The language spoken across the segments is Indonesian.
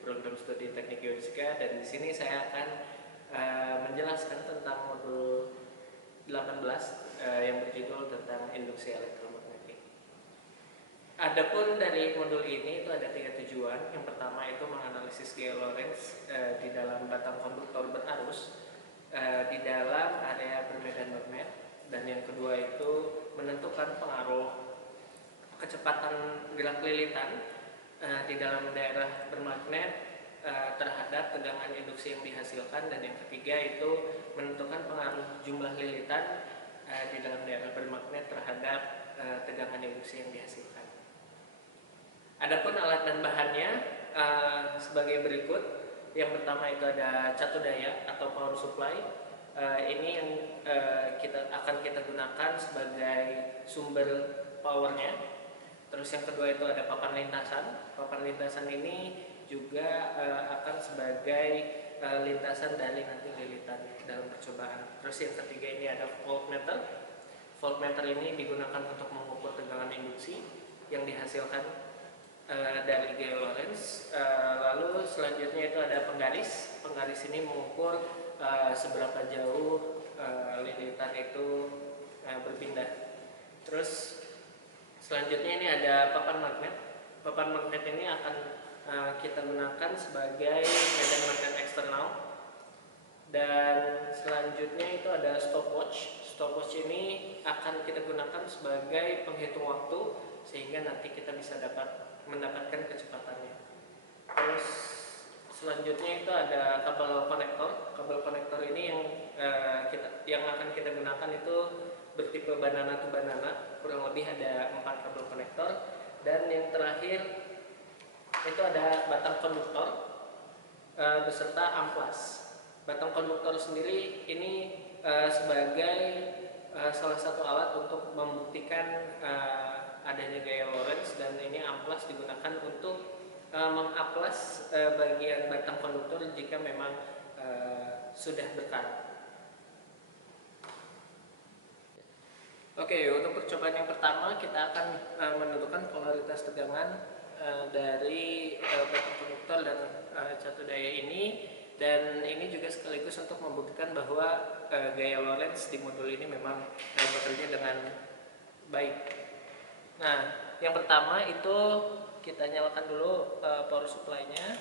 program studi teknik geofisika, dan di sini saya akan menjelaskan tentang modul 18 yang berjudul tentang induksi elektromagnetik. Adapun dari modul ini itu ada 3 tujuan. Yang pertama itu menganalisis gaya Lorentz di dalam batang konduktor berarus di dalam area bermedan magnet, dan yang kedua itu menentukan pengaruh kecepatan gerak lilitan di dalam daerah bermagnet terhadap tegangan induksi yang dihasilkan, dan yang ketiga itu menentukan pengaruh jumlah lilitan di dalam daerah bermagnet terhadap tegangan induksi yang dihasilkan. Adapun alat dan bahannya sebagai berikut. Yang pertama itu ada catu daya atau power supply. Ini yang akan kita gunakan sebagai sumber powernya. Terus yang kedua itu ada papan lintasan. Papan lintasan ini juga akan sebagai lintasan dari nanti lilitan dalam percobaan. Terus yang ketiga ini ada voltmeter. Voltmeter ini digunakan untuk mengukur tegangan induksi yang dihasilkan dari gaya Lorentz. Lalu selanjutnya itu ada penggaris. Penggaris ini mengukur seberapa jauh lilitan itu berpindah. Terus selanjutnya ini ada papan magnet. Papan magnet ini akan kita gunakan sebagai medan magnet eksternal. Dan selanjutnya itu ada stopwatch. Stopwatch ini akan kita gunakan sebagai penghitung waktu sehingga nanti kita bisa mendapatkan kecepatannya. Terus selanjutnya itu ada kabel konektor. Kabel konektor ini yang akan kita gunakan itu bertipe banana to banana. Kurang lebih ada 4 kabel konektor. Dan yang terakhir itu ada batang konduktor beserta amplas. Batang konduktor sendiri ini sebagai salah satu alat untuk membuktikan adanya gaya Lorentz, dan ini amplas digunakan untuk mengamplas bagian batang konduktor jika memang sudah berkarat. Oke, untuk percobaan yang pertama kita akan menentukan polaritas tegangan dari batang konduktor dan catu daya ini, dan ini juga sekaligus untuk membuktikan bahwa gaya Lorentz di modul ini memang bekerja dengan baik. Nah, yang pertama itu kita nyalakan dulu power supply-nya.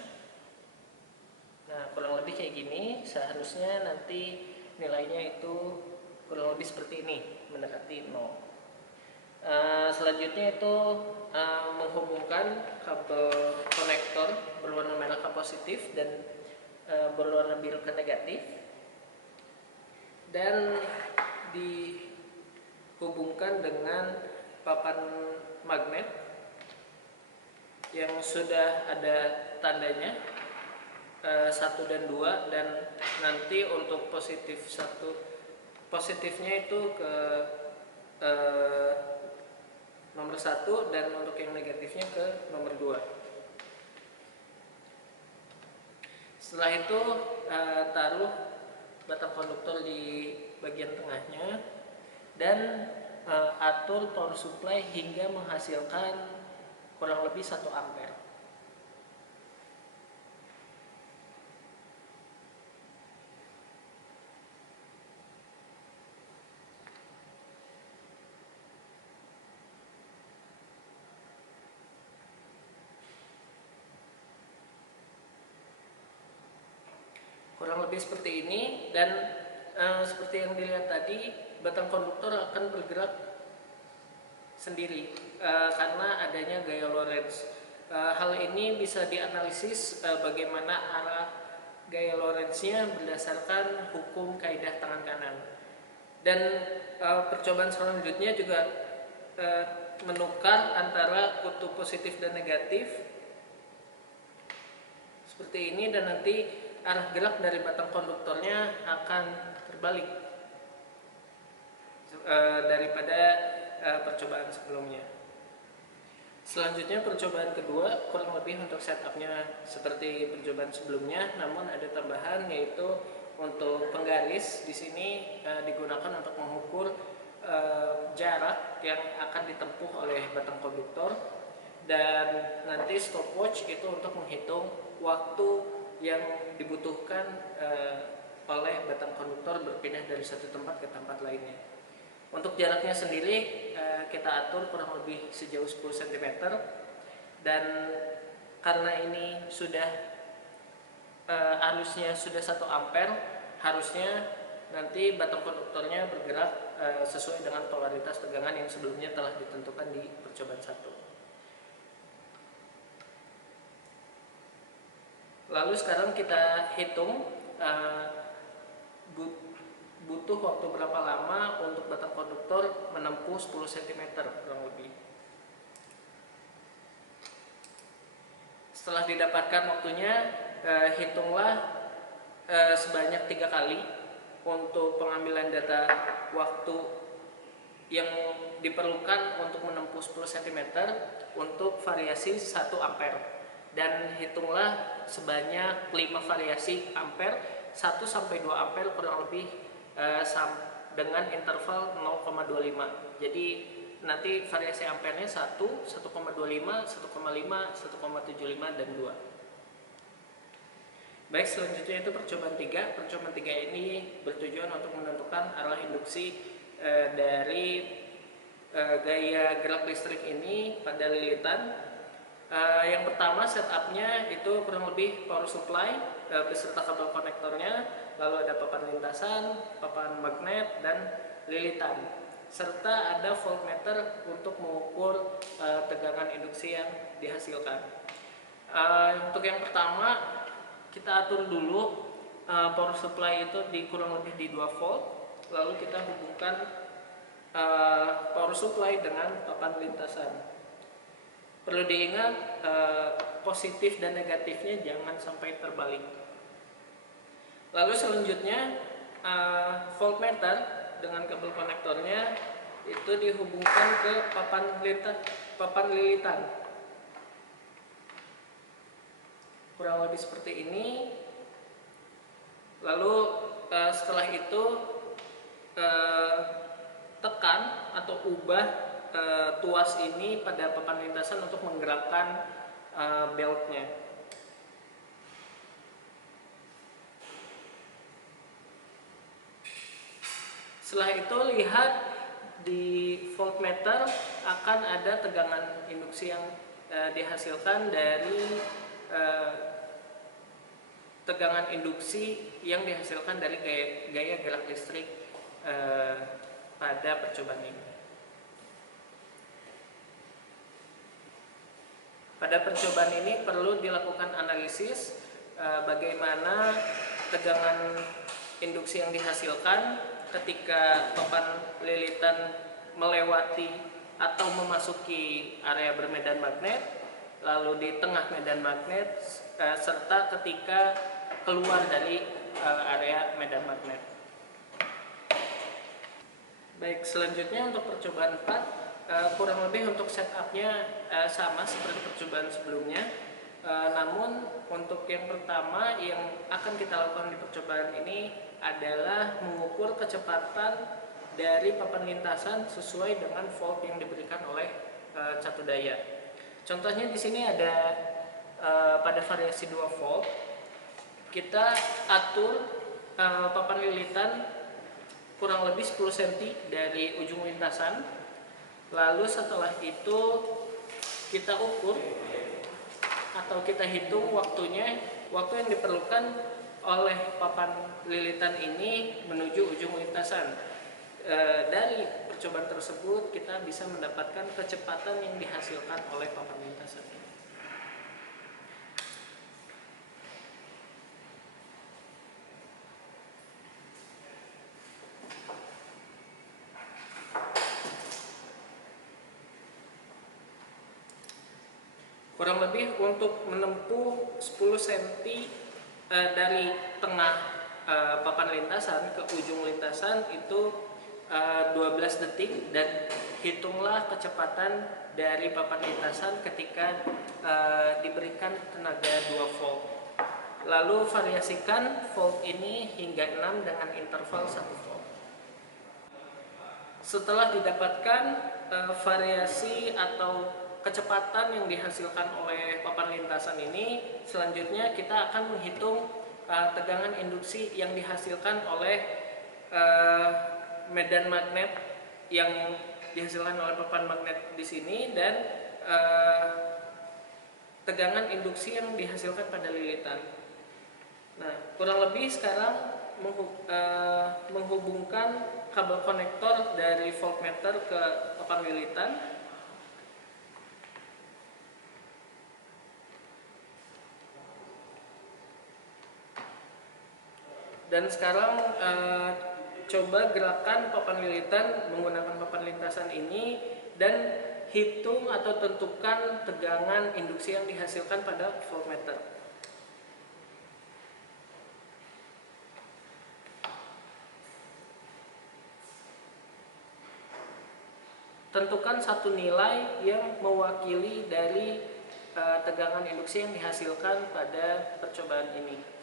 Nah, kurang lebih kayak gini. Seharusnya nanti nilainya itu kurang lebih seperti ini, mendekati 0. Selanjutnya itu menghubungkan kabel konektor berwarna merah ke positif dan berwarna biru ke negatif, dan dihubungkan dengan papan magnet yang sudah ada tandanya 1 dan 2, dan nanti untuk positifnya itu ke nomor 1, dan untuk yang negatifnya ke nomor 2. Setelah itu taruh batang konduktor di bagian tengahnya dan atur power supply hingga menghasilkan kurang lebih 1 ampere. Kurang lebih seperti ini, dan seperti yang dilihat tadi, batang konduktor akan bergerak sendiri karena adanya gaya Lorentz. Hal ini bisa dianalisis bagaimana arah gaya Lorentz-nya berdasarkan hukum kaidah tangan kanan. Dan percobaan selanjutnya juga menukar antara kutub positif dan negatif seperti ini, dan nanti arah gerak dari batang konduktornya akan terbalik daripada percobaan sebelumnya. Selanjutnya percobaan kedua kurang lebih untuk setupnya seperti percobaan sebelumnya, namun ada tambahan, yaitu untuk penggaris di sini digunakan untuk mengukur jarak yang akan ditempuh oleh batang konduktor, dan nanti stopwatch itu untuk menghitung waktu yang dibutuhkan oleh batang konduktor berpindah dari satu tempat ke tempat lainnya. Untuk jaraknya sendiri kita atur kurang lebih sejauh 10 cm, dan karena ini sudah arusnya sudah 1 ampere, harusnya nanti batang konduktornya bergerak sesuai dengan polaritas tegangan yang sebelumnya telah ditentukan di percobaan 1. Lalu sekarang kita hitung butuh waktu berapa lama untuk batang konduktor menempuh 10 cm kurang lebih. Setelah didapatkan waktunya, hitunglah sebanyak 3 kali untuk pengambilan data waktu yang diperlukan untuk menempuh 10 cm untuk variasi 1 ampere, dan hitunglah sebanyak 5 variasi ampere, 1 sampai 2 ampere kurang lebih dengan interval 0,25. Jadi nanti variasi ampernya 1, 1,25, 1,5, 1,75 dan 2. Baik, selanjutnya itu percobaan 3. Percobaan 3 ini bertujuan untuk menentukan arah induksi dari gaya gerak listrik ini pada lilitan. Yang pertama, setupnya itu kurang lebih power supply beserta kabel konektornya, lalu ada papan lintasan, papan magnet, dan lilitan, serta ada voltmeter untuk mengukur tegangan induksi yang dihasilkan. Untuk yang pertama, kita atur dulu power supply itu di kurang lebih di 2 volt, lalu kita hubungkan power supply dengan papan lintasan. Perlu diingat positif dan negatifnya jangan sampai terbalik. Lalu selanjutnya voltmeter dengan kabel konektornya itu dihubungkan ke papan lilitan. Kurang lebih seperti ini. Lalu setelah itu tekan atau ubah tuas ini pada papan lintasan untuk menggerakkan beltnya. Setelah itu lihat di voltmeter akan ada tegangan induksi yang dihasilkan dari tegangan induksi yang dihasilkan dari gaya gerak listrik pada percobaan ini. Pada percobaan ini perlu dilakukan analisis bagaimana tegangan induksi yang dihasilkan ketika papan lilitan melewati atau memasuki area bermedan magnet, lalu di tengah medan magnet, serta ketika keluar dari area medan magnet. Baik, selanjutnya untuk percobaan 4, kurang lebih untuk setupnya sama seperti percobaan sebelumnya. Namun untuk yang pertama yang akan kita lakukan di percobaan ini adalah mengukur kecepatan dari papan lintasan sesuai dengan volt yang diberikan oleh catu daya. Contohnya di sini ada pada variasi 2 volt, kita atur papan lilitan kurang lebih 10 cm dari ujung lintasan. Lalu setelah itu kita ukur atau kita hitung waktunya, waktu yang diperlukan oleh papan lilitan ini menuju ujung lintasan. Dari percobaan tersebut kita bisa mendapatkan kecepatan yang dihasilkan oleh papan lintasan ini. Kurang lebih untuk menempuh 10 cm dari tengah papan lintasan ke ujung lintasan itu 12 detik, dan hitunglah kecepatan dari papan lintasan ketika diberikan tenaga 2 volt. Lalu variasikan volt ini hingga 6 dengan interval 1 volt. Setelah didapatkan variasi atau kecepatan yang dihasilkan oleh papan lintasan ini, selanjutnya kita akan menghitung tegangan induksi yang dihasilkan oleh medan magnet yang dihasilkan oleh papan magnet di sini dan tegangan induksi yang dihasilkan pada lilitan. Nah, kurang lebih sekarang menghubungkan kabel konektor dari voltmeter ke papan lilitan. Dan sekarang coba gerakan papan lilitan menggunakan papan lintasan ini dan hitung atau tentukan tegangan induksi yang dihasilkan pada voltmeter. Tentukan satu nilai yang mewakili dari tegangan induksi yang dihasilkan pada percobaan ini.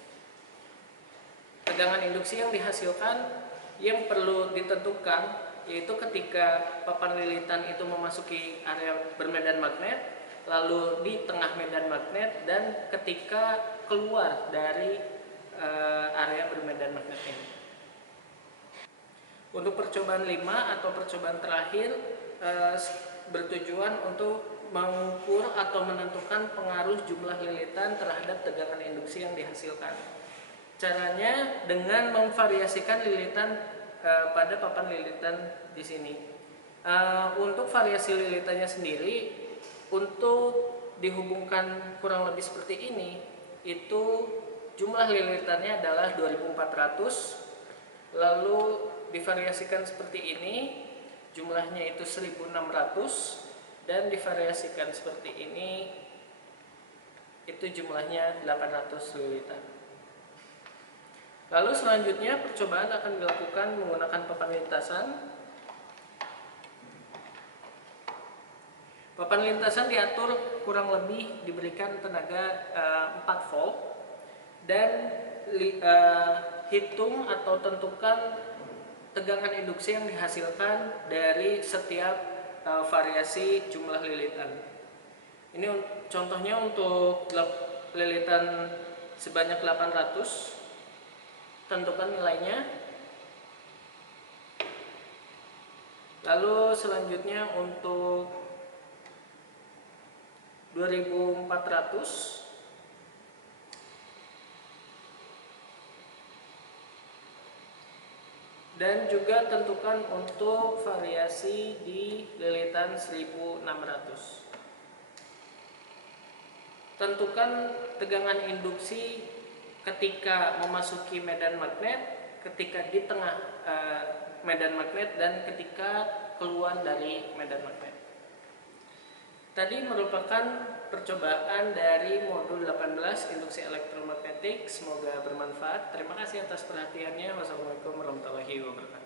Tegangan induksi yang dihasilkan yang perlu ditentukan yaitu ketika papan lilitan itu memasuki area bermedan magnet, lalu di tengah medan magnet, dan ketika keluar dari area bermedan magnet ini. Untuk percobaan 5 atau percobaan terakhir bertujuan untuk mengukur atau menentukan pengaruh jumlah lilitan terhadap tegangan induksi yang dihasilkan. Caranya dengan memvariasikan lilitan pada papan lilitan di sini. Untuk variasi lilitannya sendiri, untuk dihubungkan kurang lebih seperti ini, itu jumlah lilitannya adalah 2400, lalu divariasikan seperti ini, jumlahnya itu 1600, dan divariasikan seperti ini, itu jumlahnya 800 lilitan. Lalu selanjutnya percobaan akan dilakukan menggunakan papan lintasan. Papan lintasan diatur kurang lebih diberikan tenaga 4 volt dan hitung atau tentukan tegangan induksi yang dihasilkan dari setiap variasi jumlah lilitan. Ini contohnya untuk lilitan sebanyak 800. Tentukan nilainya. Lalu selanjutnya untuk 2400 dan juga tentukan untuk variasi di lilitan 1600. Tentukan tegangan induksi ketika memasuki medan magnet, ketika di tengah medan magnet, dan ketika keluar dari medan magnet. Tadi merupakan percobaan dari modul 18 induksi elektromagnetik. Semoga bermanfaat. Terima kasih atas perhatiannya. Wassalamualaikum warahmatullahi wabarakatuh.